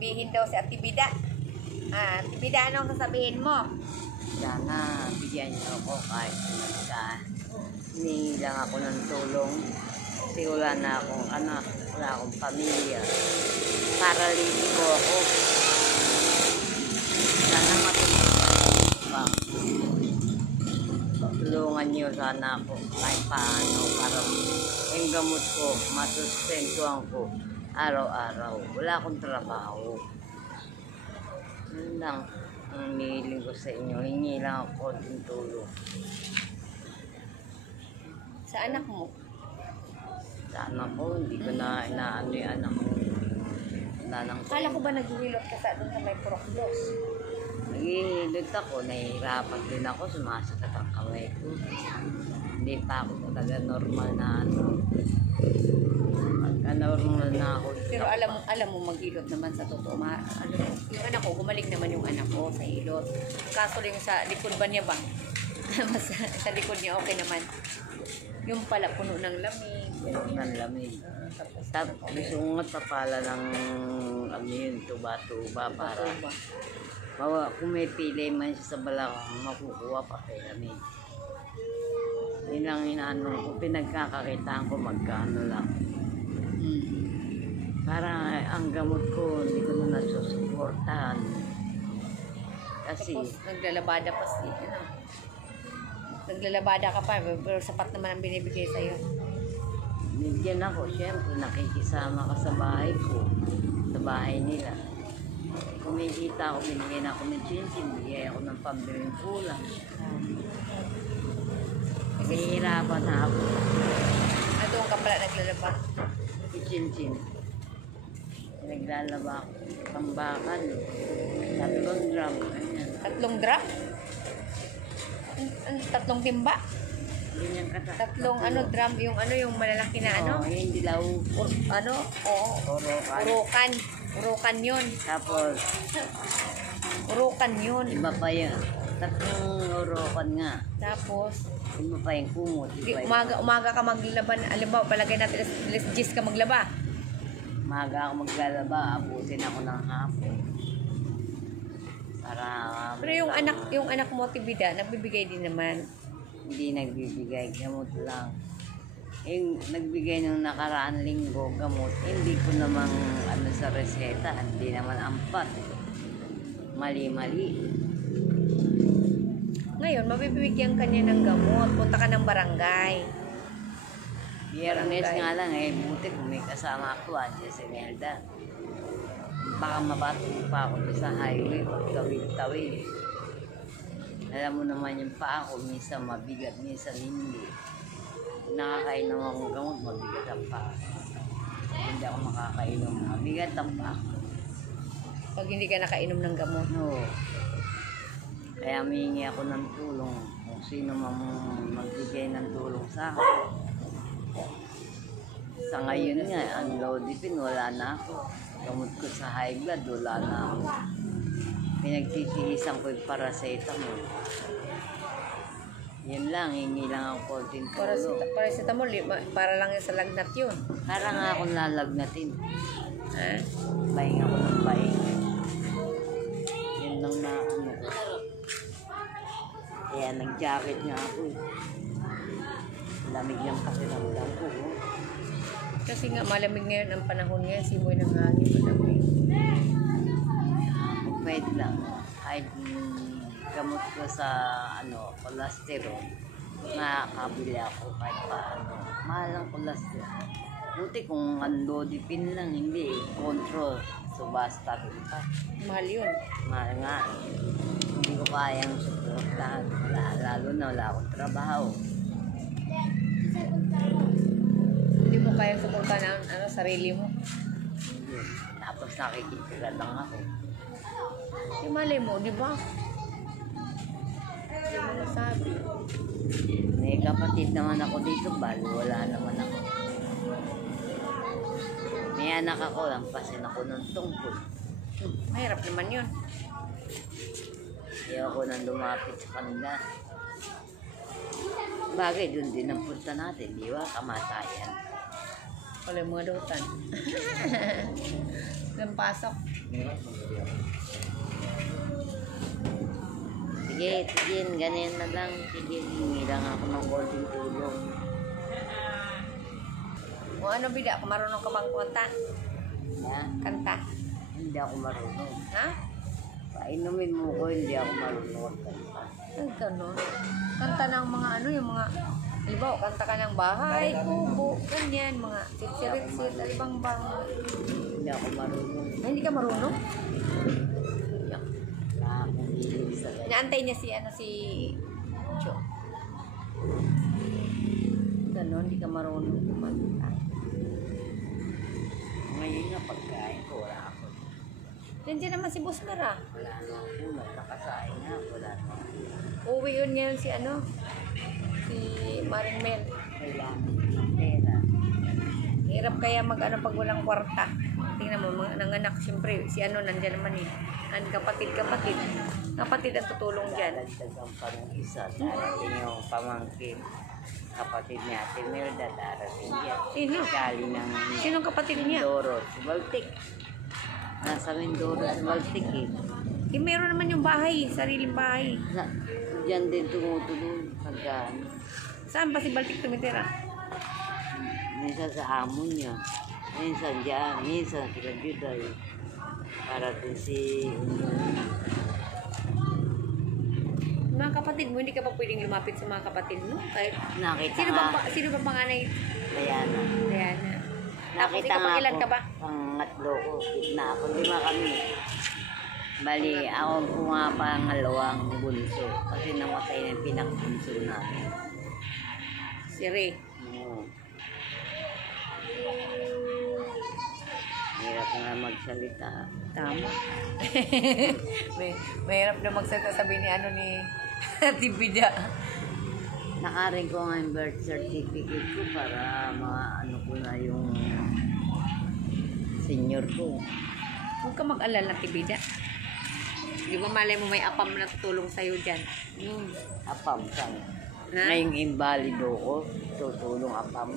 sasabihin daw si Ate Bida. Ate Bida, anong sasabihin mo? Sana bigyan niyo ako kahit saan. Hiningi lang ako ng tulong. Kasi wala na akong anak, wala akong pamilya. Paralito ako. Sana matulungan niyo sana ako kahit paano para yung gamot ko, masustentuhan ko araw-araw. Wala akong trabaho. Yun lang ang hinihiling ko sa inyo. Hingi lang ako konting tulong. Sa anak mo? Sa anak ko, hindi ko na inaano yung anak ko. Kala ko ba naghihilot ka sa doon sa may Proclos? Naghihilot ako, nahihirapan din ako, sumasakit ang kamay ko. Hindi pa ako talaga normal na ano. Pagka-normal na ako. Pero alam mo maghilot naman sa totoo. Yung anak ko, gumaling naman yung anak ko sa hilot. Kaso lang sa likod ba niya ba? Mas sa likod niya okay naman. Yung pala puno ng lamig. Puno ng lamig. Tapos sungat pa pala ng ano yun, tuba-tuba para kung may pili man siya sa balakang makukuha pa kay lamig. Yun lang inaano ko, pinagkakakitaan ko magkano lang. Para ang gamot ko, hindi ko na nasusuportahan. Kasi tapos naglalabada pa si ano. Naglalabada ka pa, pero sapat naman ang binibigay sa'yo. Bigyan ako, syempre, nakikisama ka sa bahay ko, sa bahay nila. Kumikita ako, binigyan ako ng chinchin, bigay ako ng pambiling kulang. Nahihirapan na ako. Doon ka pala naglalaba? Chinchin. Naglalaba ako. Tambakan. 3 drum. Ganyan. 3 drum? 3 timba? Ganyan kata. 3 drum, yung malalaki na ano? Yung dilaw. Urukan. Urukan yun. Tapos, urukan yun. iba pa yun. 3 urukan nga. Tapos, iba pa yung kumot. umaga ka maglaban. Alam ba, palagay natin, alas 10 ka maglaba. Umaga ako maglalaba, abutin ako ng hapon. Para pero yung anak mo, Tibida, nagbibigay din naman. Hindi nagbibigay, gamot lang. Yung nagbigay nung nakaraan linggo, gamot, hindi ko namang ano sa reseta, hindi naman ampat. Mali-mali. Ngayon, mabibigyan ka niya ng gamot. Punta ka ng barangay. Biyernes nga lang buti kung may kasama ako, andyan si Nelda. Baka mabato pa ako sa highway, pagtawid-tawid. Alam mo naman yung paa ko, minsan mabigat, minsan hindi. Nakakainom akong gamot, mabigat ang paa. Hindi ako makakainom, mabigat ang paa. Pag hindi ka nakainom ng gamot? No. Kaya humingi ako ng tulong kung sino magbigay ng tulong sa akin. Sa ngayon nga, ang Lodipin, wala na ako. Gamot ko sa high blood, wala na ako. Pinagtitiisan ko yung paracetamol. Yun lang, hingi lang ako konting tulong. Paracetamol, para lang sa lagnat yun. Para nga akong lalagnatin. Ha? Baing ako ng baing. Yun lang na ako. Kaya nag-jacket nga ako. Lamig lang kasi ramdam ko. Kasi nga malamig ngayon ang panahon ngayon, simoy ng hangin, malamig. Kung pwede lang, kahit gamot ko sa cholesterol, makakabili ako kahit paano. Mahal ang cholesterol. Buti kung Lodipin lang, hindi. Control. Subasta pa. Mahal yun. Mahal nga. Hindi ko kayang suportahan. Lalo na wala akong trabaho. Hindi mo kaya suportahan ang sarili mo. Hindi. Tapos nakikitira lang ako. Yung mali mo, di ba? Hindi mo nasabi. May kapatid naman ako dito, bali wala naman ako. May anak ako, lampasin ako ng tungkol. Mahirap naman yun. Ayoko nang lumapit sa kanila. Bagay, doon din ang punta natin, di ba? Kamatayan. Wala yung mga dutan. Walang pasok. Sige, Tigin, ganyan na lang. Tigin, hingi lang ako ng konting tulong. O ano, Bida? Kung marunong ka bang kumanta? Ha? Kanta? Hindi ako marunong. Ha? Painumin mo ko, hindi ako marunong kanta. Ay, gano'n. Kanta ng mga ano, yung mga, halimbawa, kanta ka ng bahay, kubo, ganyan, mga sitsirit-sit, alibang-bang. Hindi ako marunong. Ay, hindi ka marunong? Wala akong hilig sa ganyan. Inaantay niya si Cho. Gano'n, hindi ka marunong kumanta. Ngayon nga pagkain ko, wala ako. Nandiyan naman si Boss Mara. Wala na ako. Nagkakasain na. Wala na. Uwi yun ngayon si si Maring Mel. Kailangan ng pera. Hirap kaya mag-ano pag walang kwarta. Tingnan mo, mga nanganak, siyempre, si nandiyan naman eh. Ang kapatid. Kapatid ang tutulong dyan. Dagdagan pa ng isa. Darating yung pamangkin. Kapatid ni Ate Melda, darating yan. Sino? Galing ng Sinong kapatid niya? Mindoro, sa Baltic. Nasa Mindoro, sa Baltic eh. Eh, meron naman yung bahay, sariling bahay. Diyan din tumutulong. Pagka, Saan ba si Baltic tumitira? minsan sa amon niya. Minsan dyan, minsan kila Juday. Para din si Mga kapatid mo, hindi ka pa pwedeng lumapit sa mga kapatid mo? Kahit, nakita sino ba panganay? Diana. Diana. Tapos Nakita ikaw, nga ilan ako, ka ba? pangatlo ko, na ako, 5 kami. Bali, ako po nga pangalawang bunso. Kasi namatay na yung pinakbunso namin. Si Ray. Oo. Hirap nga magsalita. Tama. Mahirap na magsalita sabi ni Tibida. Nakarin ko nga yung birth certificate ko para maano ko na yung senior ko. Huwag ka mag-alala, Tibida. Di ba malay mo may apam na tutulong sa'yo dyan? Apam ka. Ha? Ngayong invalido ko, tutulong apam.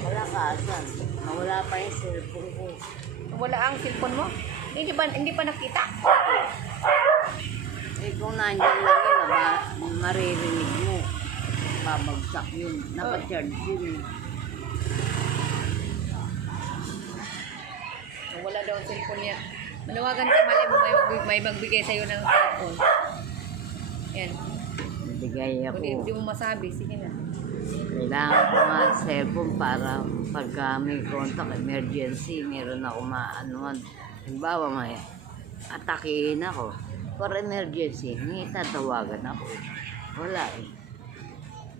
Wala ka asan. Nawala pa yung cellphone ko. Wala ang cellphone mo? Hindi pa nakita? Eh kung nandiyan lang yun, maririnig mo. Babagsak yun. Naka-charge yun. Wala daw ang cellphone niya. Manawagan ka, malay mo may magbigay sa'yo ng cellphone. Yan. Bigay ako. Kung hindi mo masabi, sige na. Kailangan ko nga cellphone para pagka may contact, emergency, meron ako maanuan. Halimbawa, may atakihin ako. For emergency, may tatawagan ako. Wala eh.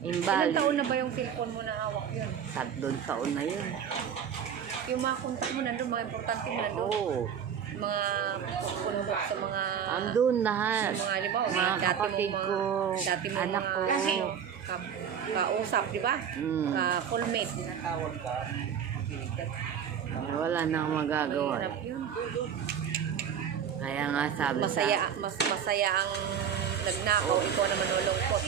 Ilang taon na ba yung cellphone mo na hawak yun? 3 taon na yun. Yung mga contact mo nandun, mga importante mo nandun. Oo. Mga pupunod sa mga... Andun lahat. Sa mga, di ba? Mga kapatid ko, dati mo anak ko. Kausap, di ba? Mm. Ka-fullmate. Wala na akong magagawa. Mahirap yun. Kaya nga sabi Masaya ang nagnakaw, ikaw naman malungkot.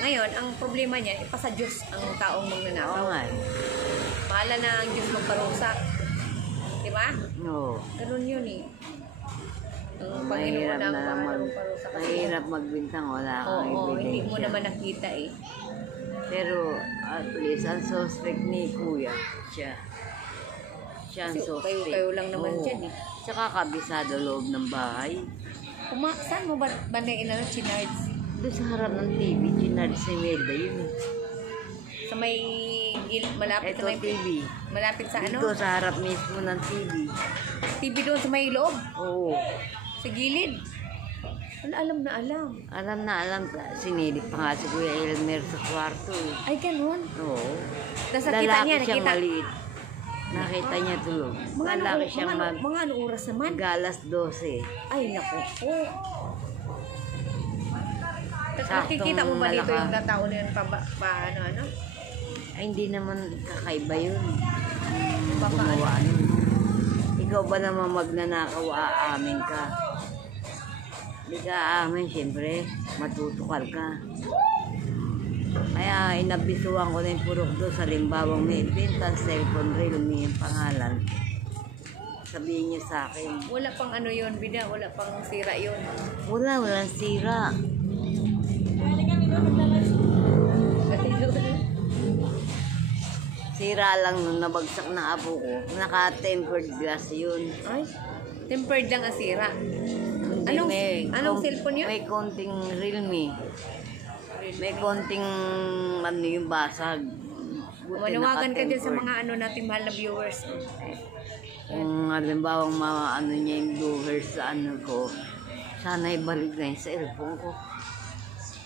Ngayon, ang problema niya, ipasa Diyos ang taong magnanakaw. nga. Bahala na ang Diyos magparusa. Di ba? No. Ganun yun eh. Ang Mahirap Panginoon ang na naman. magparusa kasi. Mahirap magbintang. Wala kang Oo, hindi mo ebidensya. naman nakita eh. Pero at least ang suspect ni Kuya, siya ang Kasi suspect. kayo lang naman Oo. dyan eh. Tsaka kabisado loob ng bahay. Saan mo ba chinards? Doon sa harap ng TV, Ginard Semelda yun. Sa may malapit Ito sa may TV. malapit sa Dito ano? sa harap mismo ng TV. TV doon sa may loob, Oo. sa gilid. Wala, alam na alam. Alam na alam. Sinilip pa nga si Kuya Elmer sa kwarto. Ay, ganun. Oo. Nakita Lalaki niya, siyang nakita. maliit. Nakita niya tulog. Lalaki siyang mga ano oras naman? galas 12. Ay, naku po. Saktong Nakikita mo ba dito malaka. yung natao na yun ano? Ay, hindi naman kakaiba yun. Baka Gumawa nun. Ikaw ba naman magnanakaw, aamin ka? Hindi ka aamin, siyempre, matutukal ka. Kaya inabisuhan ko na yung purok doon sa limbawang may ibenta, cellphone Realme yung pangalan. Sabihin niyo sa akin. Wala pang ano yun, bida. Wala pang sira yun. Walang sira. Sira lang nung nabagsak na apo ko. Naka-tempered glass yun. Ay, tempered lang ang sira. Hindi, Anong cellphone yun? May konting Realme. May konting ano yung basag. Buti Manawagan ka din sa naka-tempered. mga ano natin mahal na viewers. Kung halimbawa ano niya yung viewers sa ano ko, sana ibalik na yung cellphone ko.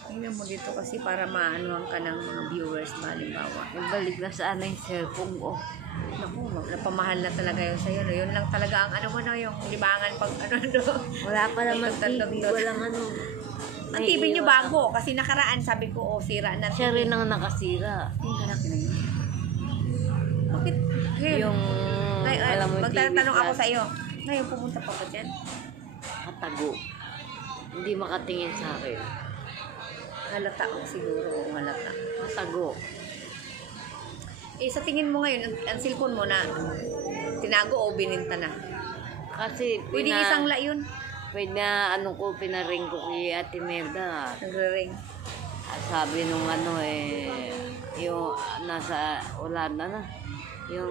Tingnan mo dito kasi para maanuhan ka ng mga viewers halimbawa. Ibalik na sana yung cellphone ko. Naku, napamahal na talaga yun sa'yo. No? Yun lang talaga ang ano mo na yung libangan pag ano no. Wala pa naman Tandog TV, doon. walang ano. Ang TV nyo bago kasi nakaraan sabi ko sira na. Siya rin ang nakasira. Bakit? Ngayon, Yung, alam mo, magtatanong TV ako flat, sa iyo. Ngayon pumunta pa ba dyan? Katago. Hindi makatingin sa akin. Halata ako siguro. Halata. Katago. Eh sa tingin mo ngayon, ang cellphone mo na tinago o bininta na? Kasi, Pwede isang la yun. pwede na, ano ko, pinaring ko kay Ate Merda. Nagre-ring. Sabi nung ano yung nasa ulan na yung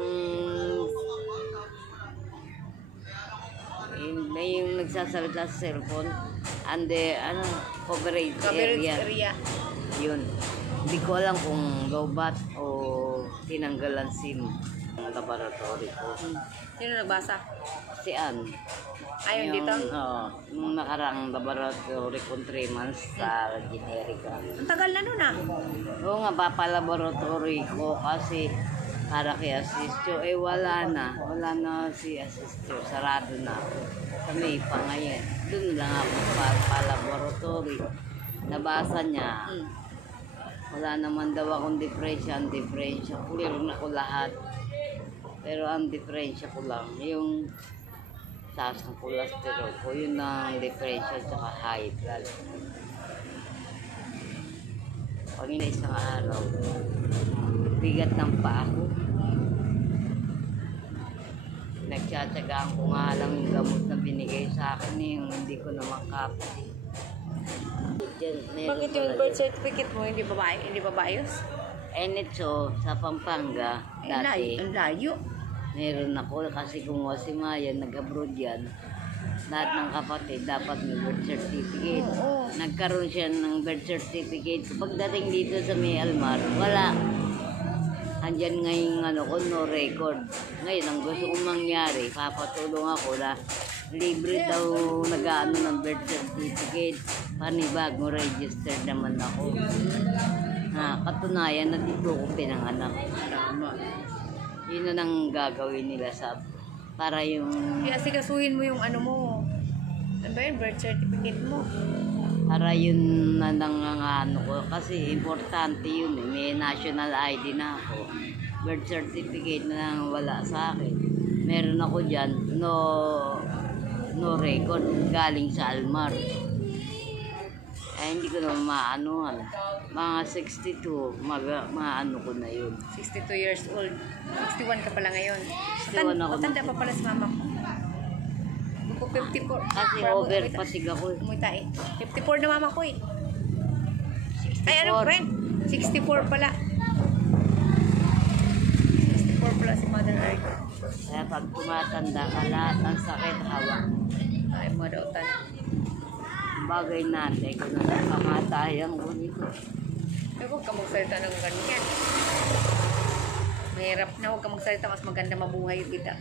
yung nagsasalita sa cellphone ande coverage area yun. Hindi ko alam kung lobat o tinanggalan SIM ng laboratory ko. Sino nagbasa? Si Ann. Ayun dito? Oo, nung nakarang laboratory ko 3 months sa generica. Ang tagal na nun ah. Oo nga, papalaboratory ko kasi para kay Asistio, wala na si Asistio, sarado na ako. Kami pa ngayon, dun lang ako papalaboratory. Nabasa niya, wala naman daw akong diferensya, clear na ko lahat. Pero ang diferensya ko lang, yung taas ng cholesterol ko, yun ang diferensya tsaka high blood. Pag ina isang araw, bigat ng paa ko. Nagtsatsagaan ko nga lang yung gamot na binigay sa akin, yung hindi ko naman kapit. Bakit yung birth certificate mo hindi ba ayos? Enitso, sa Pampanga, dati. Ang layo. Meron ako kasi kung si Maya nag-abroad yan, lahat ng kapatid dapat may birth certificate. Oo. Nagkaroon siya ng birth certificate. Pagdating dito sa May Almar, wala. Andyan ngayon no record. Ngayon, ang gusto kong mangyari, papatulong ako na libre daw nag-ano ng birth certificate. Panibago registered naman ako. Katunayan na dito ko pinanganak. Tama. Yun na nang gagawin nila para yung Kaya asikasuhin mo yung ano mo. Ano ba yun? Birth certificate mo. para yun na nangangano ko kasi importante yun may national ID na ako, birth certificate na lang wala sa akin. Meron ako dyan no record galing sa Almar. Hindi ko naman maanuhan. Mga 62, maano ko na yun. 62 years old. 61 ka pala ngayon. 61 ako. Matanda pa pala si mama ko. Ako 54. Kasi overpatig ako eh. Umita eh. 54 na mama ko eh. 64. Ay, ano friend? 64 pala. 64 pala si Mother Earth. Kaya pag tumatanda ka, lahat ng sakit hawak. Ay, madautan. Bagay natin, kung nakakamatayan ko nito. Ay, huwag ka magsalita ng ganyan. Mahirap na, huwag ka magsalita. Mas maganda mabuhay, bida.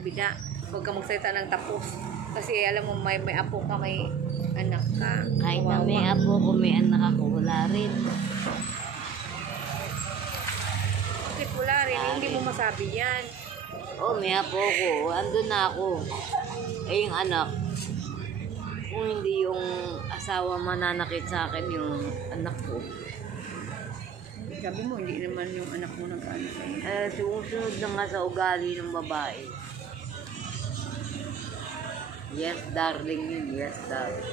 Huwag ka magsalita ng tapos. Kasi alam mo, may apo ka, may anak ka. Kahit na Kawawa. may apo ko, may anak ako, wala rin. Bakit wala rin? Hindi mo masabi yan. May apo ko, andun na ako. Yung anak, kung hindi yung asawa mananakit sa akin, yung anak ko. Sabi mo, hindi naman yung anak mo nag-ano sa'yo. Sumusunod na nga sa ugali ng babae. Yes, darling yun. Yes, darling.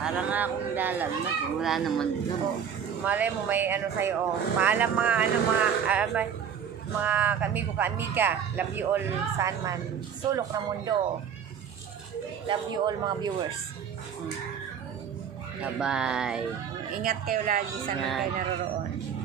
Parang nga akong lalagnat. Wala naman doon. Oh, malay mo may ano sa'yo, oh. Paalam mga ano, mga kamigo ka-amiga. Love you all saan man. Sulok ng mundo. Love you all mga viewers. Bye-bye. Ingat kayo lagi saan man Ingat. kayo naroroon.